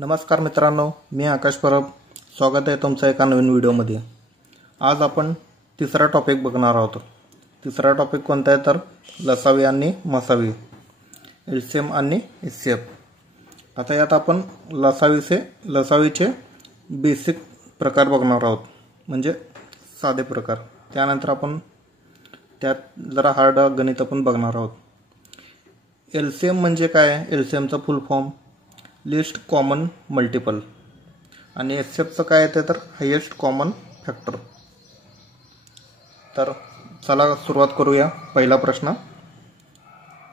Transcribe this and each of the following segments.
नमस्कार मित्रांनो, मी आकाश परब. स्वागत आहे तुमचं एका नवीन व्हिडिओमध्ये. आज आपण तिसरा टॉपिक बघणार आहोत. तिसरा टॉपिक कोणता आहे तर लसावी आणि मसावी, एलसीएम आणि एचसीएफ. आता यात आपण लसावीचे बेसिक प्रकार बघणार आहोत, म्हणजे साधे प्रकार. त्यानंतर आपण त्यात जरा हार्ड गणित पण बघणार आहोत. एलसीएम म्हणजे काय? एलसीएमचा full form least common multiple, आणि एचसीएफचं काय येते तर हायेस्ट कॉमन फॅक्टर. तर चला सुरुवात करूया. पहिला प्रश्न,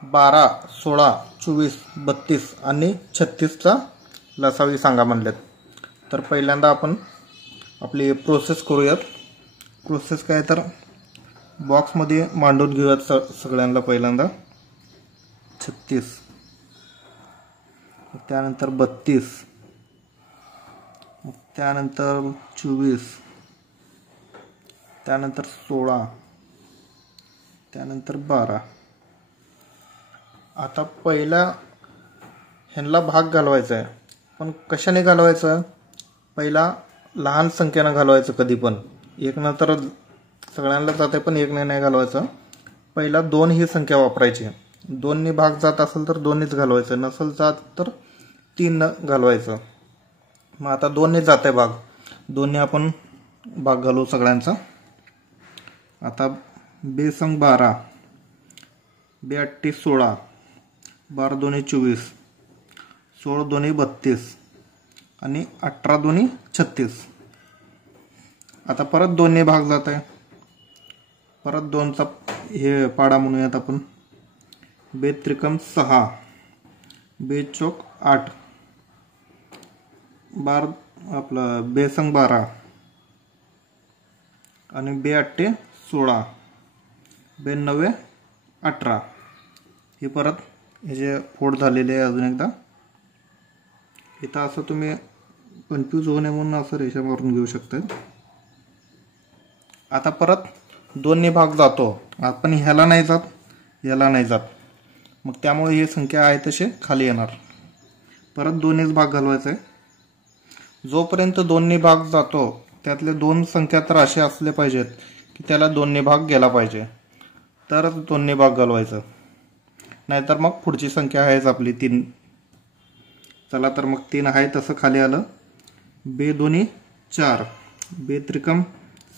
12, 16, 24, 32 आणि 36चा लसावी सांगा म्हणलेत. तर पहिल्यांदा आपण आपली प्रोसेस करूयात. प्रोसेस काय तर बॉक्समध्ये मांडून घेऊयात सगळ्यांना. पहिल्यांदा 36, त्यानंतर 32, त्यानंतर 24, त्यानंतर 16, त्यानंतर 12. आता पहिला ह्यांना भाग घालवायचा आहे, पण कशाने घालवायचं? पहिला लहान संख्येनं घालवायचं. कधी पण एक नंतर सगळ्यांना जाते, पण एकने नाही घालवायचं. पहिला 2 ही संख्या वापरायची. 2नी भाग जात असेल तर 2नीच घालवायचं, नसेल जात तर 3 घालवायचं. मग आता 2ने जाते भाग, 2ने आपण भाग घालू सगळ्यांचा. आता बेसंग 12, 2 8 16, 12 2 24, 16 2 32 आणि 18 2 36. आता परत 2ने भाग जात आहे. परत 2चा हे पाडा म्हणूयात आपण. 2 त्रिकम 6, 2 चौक 8, 12 आपलं बेसंग 12 आणि 2 8 16, 2 9 18. हे परत हे जे फोड झालेले आहे. अजून एकदा इथं असं तुम्ही कन्फ्यूज होऊ नये म्हणून असं रेषा मारून घेऊ शकता. आता परत 2ने भाग जातो, आपण ह्याला नाही जात, याला नाही जात. मग त्यामुळे ही संख्या आहे तसे खाली येणार. परत 2नेच भाग घालवायचा आहे. जोपर्यंत 2ने भाग जातो त्यातले 2 संख्या तर असे असले पाहिजेत की त्याला 2ने भाग गेला पाहिजे, तरच 2ने भाग घालवायचं. नाहीतर मग पुढची संख्या आहेच आपली 3. चला तर मग 3 आहे तसं खाली आलं. 2 2 4, 2 त्रिकम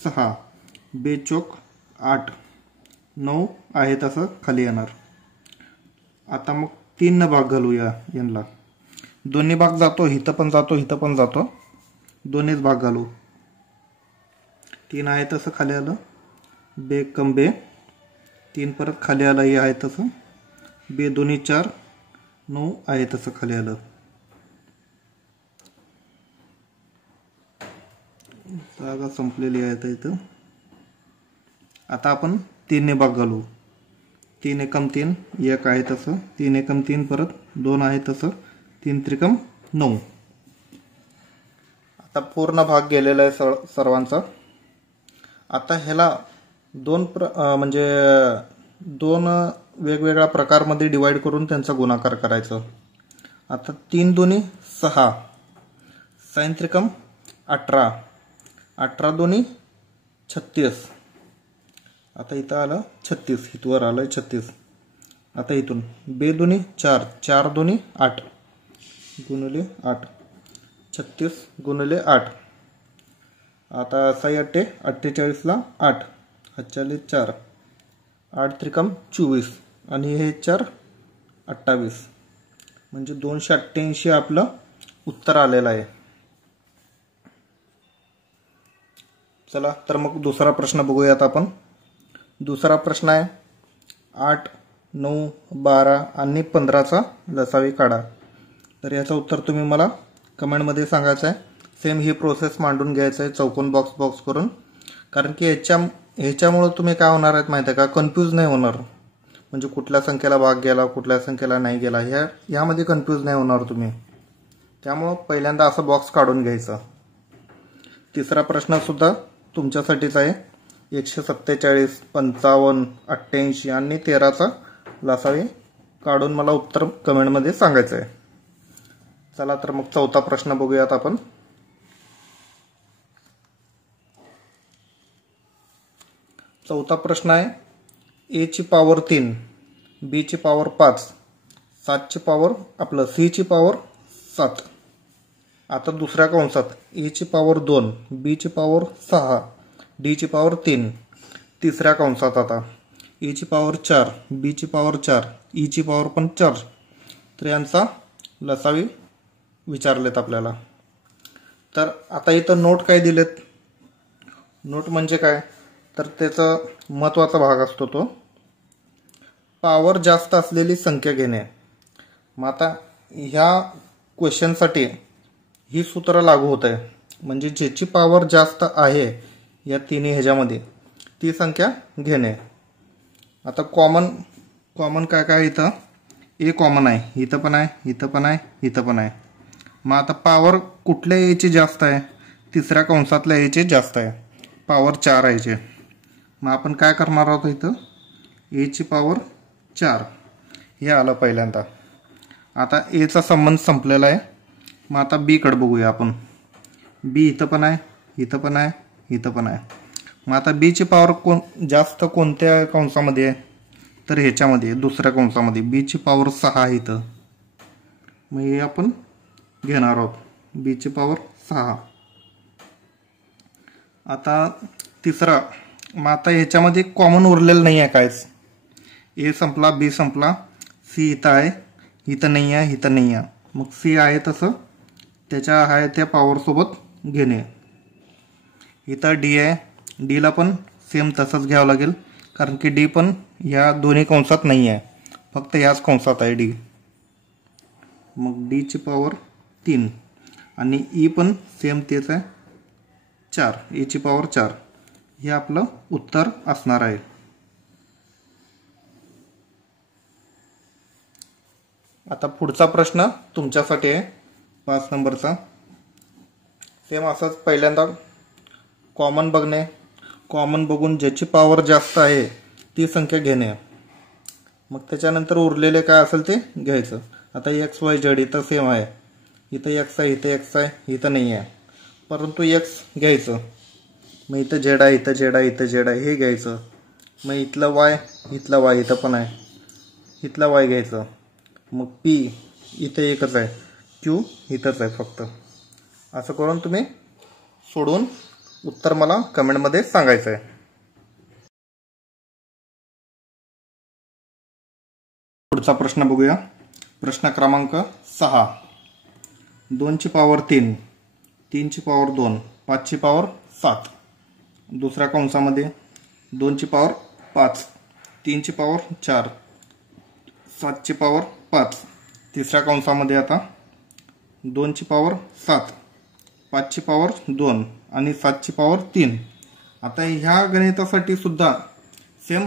6, 2 चौक 8, 9 आहे तसं खाली येणार. आता मग 3 भाग घालूया यांना. 2ने भाग जातो, इथं पण जातो, इथं पण जातो. 2नेच भाग घालू. 3 आहे तसं खाली आलं. 2 कम 2, 3 परत खाली आलं. हे आहे तसं. 2 2 4, 9 आहे तसं खाली आलं. जागा संपलेली आहे इथं. आता आपण 3ने भाग घालू. 3 एकम 3, 1 आहे तसं. 3 एकम 3, परत 2 आहे तसं. 3 त्रिकम 9. आता पूर्ण भाग गेलेला आहे सर्वांचा. आता ह्याला म्हणजे 2 वेगवेगळ्या प्रकारमध्ये डिवाइड करून त्यांचा गुणाकार करायचा. आता 3 2 6, 6 त्रिकम 18, 18 2 36. आता इथं आलं 36, इथवर आलं 36. आता इथून 2 2 4, 4 2 8 गुणिले 8, 36 गुणिले 8. आता 6 8 48 ला 8, 48 4, 8 त्रिकम 24 आणि हे 4 28. म्हणजे 288 आपलं उत्तर आलेलं आहे. चला तर मग दुसरा प्रश्न बघूयात आपण. दुसरा प्रश्न आहे 8, 9, 12 आणि 15चा लसावी काढा. तर याचं उत्तर तुम्ही मला कमेंटमध्ये सांगायचं आहे. सेम ही प्रोसेस मांडून घ्यायचं आहे चौकोन बॉक्स करून. कारण की ह्याच्यामुळं तुम्ही काय होणार आहेत माहिती आहे का? कन्फ्यूज नाही होणार. म्हणजे कुठल्या संख्येला भाग गेला, कुठल्या संख्येला नाही गेला, ह्यामध्ये कन्फ्यूज नाही होणार तुम्ही. त्यामुळं पहिल्यांदा असं बॉक्स काढून घ्यायचं. तिसरा प्रश्नसुद्धा तुमच्यासाठीच आहे. 147, 55, 88 आणि 13चा लसावी काढून मला उत्तर कमेंटमध्ये सांगायचं आहे. चला तर मग चौथा प्रश्न बघूयात आपण. चौथा प्रश्न आहे ए ची पॉवर 3, बी ची पॉवर 5, 7 ची पॉवर सी ची पॉवर 7. आता दुसऱ्या कंसात ए ची पॉवर 2, बी ची पॉवर 6, डी ची पॉवर 3. तिसऱ्या कंसात आता ए ची पॉवर 4, बी ची पॉवर 4, ई ची पॉवर पण 4. तर यांचा लसावी विचारलेत आपल्याला. तर आता इथं नोट काय दिलेत. नोट म्हणजे काय, तर त्याचा महत्त्वाचा भाग असतो तो पॉवर जास्त असलेली संख्या घेणे. मग आता ह्या क्वेश्चनसाठी ही सूत्र लागू होत आहे. म्हणजे ज्याची पॉवर जास्त आहे या तिन्ही ह्याच्यामध्ये ती संख्या घेणे. आता कॉमन काय काय इथं ए कॉमन आहे, इथं पण आहे, इथं पण आहे, इथं पण आहे. मग आता पॉवर कुठल्या एची जास्त आहे, तिसऱ्या कंसातल्या एची जास्त आहे, पॉवर 4 आहे. मग आपण काय करणार आहोत, इथं ए ची पॉवर 4 हे आलं पहिल्यांदा. आता एचा संबंध संपलेला आहे. मग आता बी कडे बघूया आपण. बी इथं पण आहे, इथं पण आहे, इथं पण आहे. मग आता बी ची पॉवर जास्त कोणत्या कंसामध्ये आहे, तर ह्याच्यामध्ये दुसऱ्या कंसामध्ये बी ची पॉवर 6 आहे इथं. मग हे आपण घेणार आहोत बी ची पॉवर 6. आता तिसरा, मग आता ह्याच्यामध्ये कॉमन उरलेलं नाही आहे कायच. ए संपला, बी संपला, सी इथं आहे, इथं नाही आहे, इथं नाही आहे. मग सी आहे तसं त्याच्या आहे त्या पॉवरसोबत घेणे. इथं डी आहे, डीला पण सेम तसंच घ्यावं लागेल, कारण की डी पण या दोन्ही कंसात नाही आहे, फक्त याच कंसात आहे डी. मग डी ची पॉवर 3 आणि ई पण सेम तेच आहे 4, ई ची पॉवर 4. हे आपलं उत्तर असणार आहे. आता पुढचा प्रश्न तुमच्यासाठी आहे 5 नंबरचा. सेम असंच पहिल्यांदा कॉमन बघणे, कॉमन बघून ज्याची पॉवर जास्त आहे ती संख्या घेणे. मग त्याच्यानंतर उरलेले काय असेल ते घ्यायचं. आता एक्स वाय झेड इथं सेम आहे, इथं एक्स आहे, इथं एक्स आहे, इथं नाही आहे, परंतु एक्स घ्यायचं. मग इथं झेड आहे, इथं झेड आहे, इथं झेड आहे, हे घ्यायचं. मग इथलं वाय इथं पण आहे, इथला वाय घ्यायचं. मग पी इथं एकच आहे, क्यू इथंच आहे फक्त. असं करून तुम्ही सोडून उत्तर मला कमेंटमध्ये सांगायचं आहे. पुढचा प्रश्न बघूया. प्रश्न क्रमांक 6. 2 ची पॉवर 3, 3 ची पॉवर 2, 5 ची पॉवर 7. दुसऱ्या कंसामध्ये 2 ची पॉवर 5, 3 ची पॉवर 4, 7 ची पॉवर 5. तिसऱ्या कंसामध्ये आता 2 ची पॉवर 7, 5 ची पॉवर 2 आणि 7 ची पॉवर 3. आता ह्या गणितासाठी सुद्धा सेम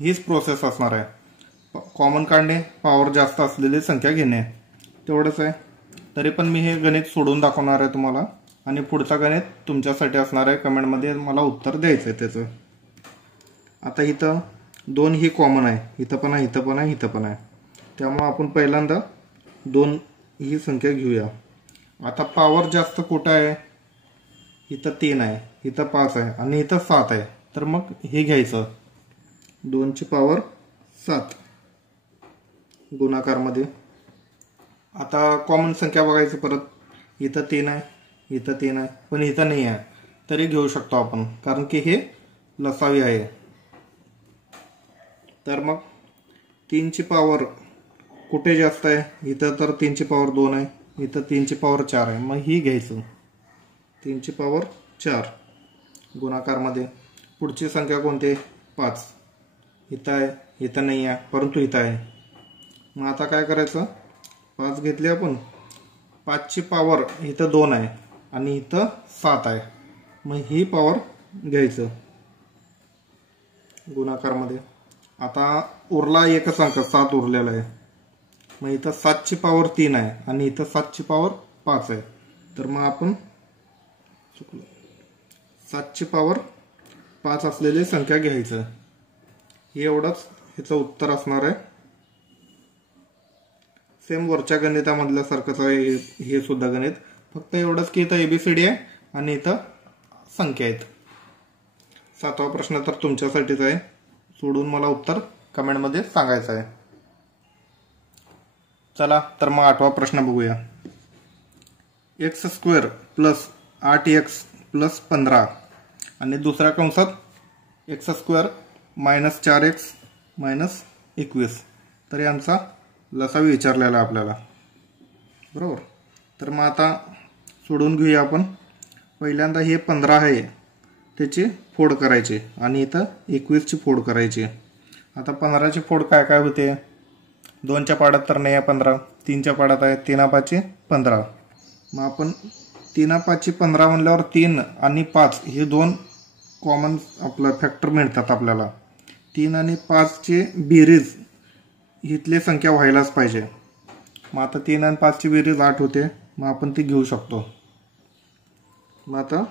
हीच प्रोसेस असणार आहे. कॉमन काढणे, पॉवर जास्त असलेली संख्या घेणे, तेवढंच आहे. तरी पण मी हे गणित सोडून दाखवणार आहे तुम्हाला, आणि पुढचा गणित तुमच्यासाठी असणार आहे. कमेंटमध्ये मला उत्तर द्यायचं आहे त्याचं. आता इथं 2 ही कॉमन आहे, इथं पण आहे, इथं पण आहे, इथं पण आहे. त्यामुळे आपण पहिल्यांदा 2 ही संख्या घेऊया. आता पॉवर जास्त कुठं आहे, इथं 3 आहे, इथं 5 आहे आणि इथं 7 आहे. तर मग हे घ्यायचं 2 ची पॉवर 7 गुणाकारमध्ये. आता कॉमन संख्या बघायचं परत. इथं 3 आहे, इथं 3 आहे, पण इथं नाही आहे, तरी घेऊ शकतो आपण, कारण की हे लसावी आहे. तर मग 3 ची पॉवर कुठे जास्त आहे, इथं तर 3 ची पॉवर 2 आहे, इथं 3 ची पॉवर 4 आहे. मग ही घ्यायचं 3 ची पॉवर 4 गुणाकारमध्ये. पुढची संख्या कोणती, 5. इथं आहे, इथं नाही आहे, परंतु इथं आहे. मग आता काय करायचं, 5 घेतली आपण, 5 ची पॉवर इथं 2 आहे आणि इथं 7 आहे. मग ही पॉवर घ्यायचं गुणाकारमध्ये. आता उरला एकच अंक, 7 उरलेला आहे. मग इथं 7 ची पॉवर 3 आहे आणि इथं 7 ची पॉवर 5 आहे. तर मग आपण 7 ची पॉवर 5 असलेली संख्या घ्यायचं. हे एवढंच ह्याचं उत्तर असणार आहे. सेम वरच्या गणितामधल्यासारखंच आहे हे सुद्धा गणित, फक्त एवढंच की इथं ABCD आहे आणि इथं संख्या आहेत. 7वा प्रश्न तर तुमच्यासाठीच आहे, सोडून मला उत्तर कमेंटमध्ये सांगायचं आहे. चला तर मग 8वा प्रश्न बघूया. x² प्लस 8x प्लस 15 आणि दुसऱ्या कंसात x² मायनस 4x मायनस 21, तर यांचा लसावी विचारलेला आपल्याला, बरोबर. तर मग आता सोडून घेऊया आपण. पहिल्यांदा हे 15 आहे त्याची फोड करायची आणि इथं 21ची फोड करायची. आता 15ची फोड काय काय होते, 2च्या पाड्यात तर नाही आहे 15, 3च्या पाड्यात आहे, 3×5 = 15. मग आपण 3×5 = 15 म्हणल्यावर 3 आणि 5 हे दोन कॉमन आपलं फॅक्टर मिळतात आपल्याला. 3 आणि 5ची बेरीज इथली संख्या व्हायलाच पाहिजे. मग आता 3 आणि 5ची बेरीज 8 होते, मग आपण ती घेऊ शकतो. मग आता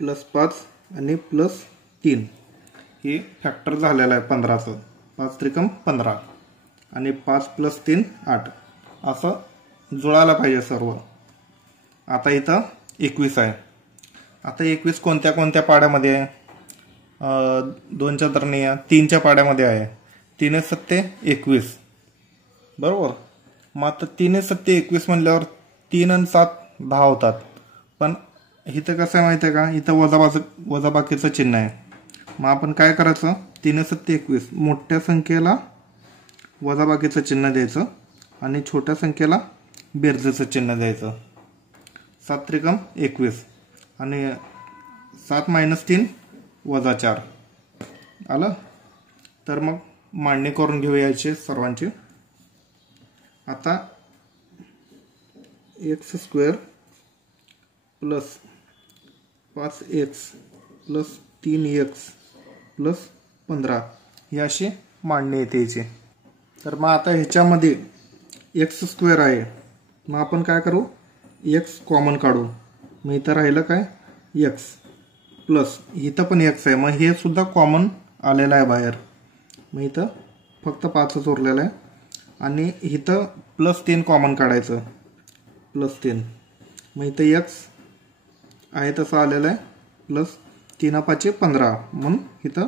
+5 आणि +3 हे फॅक्टर झालेलं आहे 15चं. 5 त्रिकम 15 आणि 5 + 3 8 असं जुळायला पाहिजे सर्व. आता इथं 21 आहे. आता 21 कोणत्या कोणत्या पाड्यामध्ये आहे, 2च्या तर नाही आहे, 3च्या पाड्यामध्ये आहे. 3 × 7 = 21, बरोबर. मग आता 3 × 7 = 21 म्हणल्यावर 3 आणि 7 10 होतात. पण इथं कसं आहे माहिती आहे का, इथं वजाबाकीचं चिन्ह आहे. मग आपण काय करायचं, 3 × 7 = 21, मोठ्या संख्येला वजाबाकीचं चिन्ह द्यायचं आणि छोट्या संख्येला बेरजेचं चिन्ह द्यायचं. 7 त्रिकम 21 आणि 7 - 3 - 4 आलं. तर मग मांडणी करून घेऊयाचे सर्वांची. आता x² plus 5x plus 3x plus 15 ही अशी मांडणी येते याची. तर मग आता ह्याच्यामध्ये x² आहे, मग आपण काय करू, x कॉमन काढू. मग इथं राहिलं काय, x प्लस इथं पण x आहे, मग हे सुद्धा कॉमन आलेलं आहे बाहेर. मग इथं फक्त 5च उरलेलं आहे आणि इथं +3 कॉमन काढायचं, +3. मग इथं x आहे तसं आलेलं आहे, प्लस 3×5 = 15 म्हणून इथं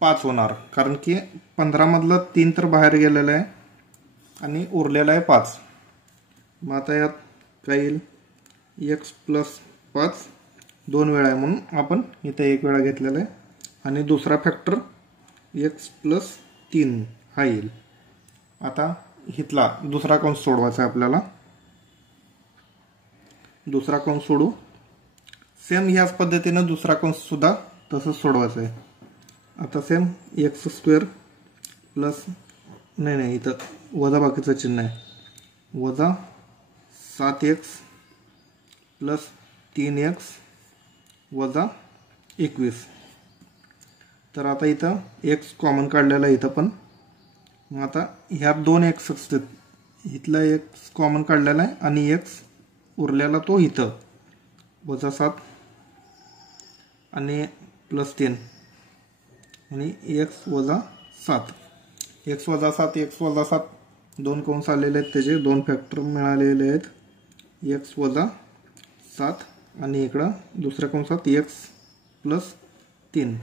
5 होणार, कारण की 15 मधलं 3 तर बाहेर गेलेलं आहे आणि उरलेलं आहे 5. मग आता यात काय येईल, x + 5 2 वेळा आहे म्हणून आपण इथं 1 वेळा घेतलेला आहे आणि दुसरा फॅक्टर x + 3 हा येईल. आता इथला दुसरा कंस सोडवायचा आहे आपल्याला. दुसरा कंस सोडू. सेम ह्याच पद्धतीनं दुसरा कंस सुद्धा तसंच सोडवायचं आहे. आता सेम x² प्लस नाही इथं वजाबाकीचं चिन्ह आहे, -7x प्लस 3x वजा 21. तर आता इथं x कॉमन काढलेला आहे इथं पण. मग आता ह्या 2 x असतात, इथला x कॉमन काढलेला आहे आणि x उरलेला तो इथं -7 आणि +3 आणि x - 7. x - 7 x - 7 दोन कंस आलेले आहेत, त्याचे 2 फॅक्टर मिळालेले आहेत, x - 7 आणि इकडं दुसऱ्या कंसात x + 3.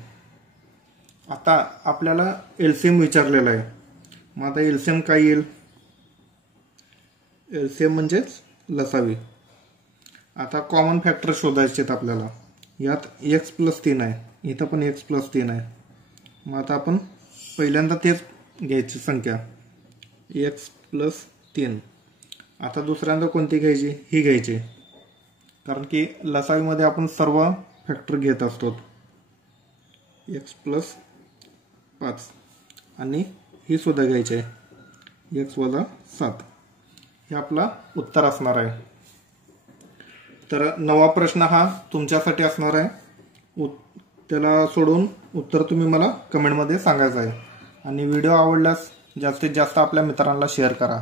आता आपल्याला एलसीएम विचारलेला आहे. मग आता एलसीएम काय येईल, एलसीएम म्हणजेच लसावी. आता कॉमन फॅक्टर शोधायचे आहेत आपल्याला. यात x + 3 आहे, इथं पण x + 3 आहे. मग आता आपण पहिल्यांदा तेच घ्यायची संख्या x + 3. आता दुसऱ्यांदा कोणती घ्यायची, ही घ्यायची, कारण की लसावीमध्ये आपण सर्व फॅक्टर घेत असतो. x + 5 आणि ही सुद्धा घ्यायची आहे x - 7. हे आपला उत्तर असणार आहे. तर 9वा प्रश्न हा तुमच्यासाठी असणार आहे. त्याला सोडून उत्तर तुम्ही मला कमेंटमध्ये सांगायचं आहे. आणि व्हिडिओ आवडल्यास जास्तीत जास्त आपल्या मित्रांना शेअर करा.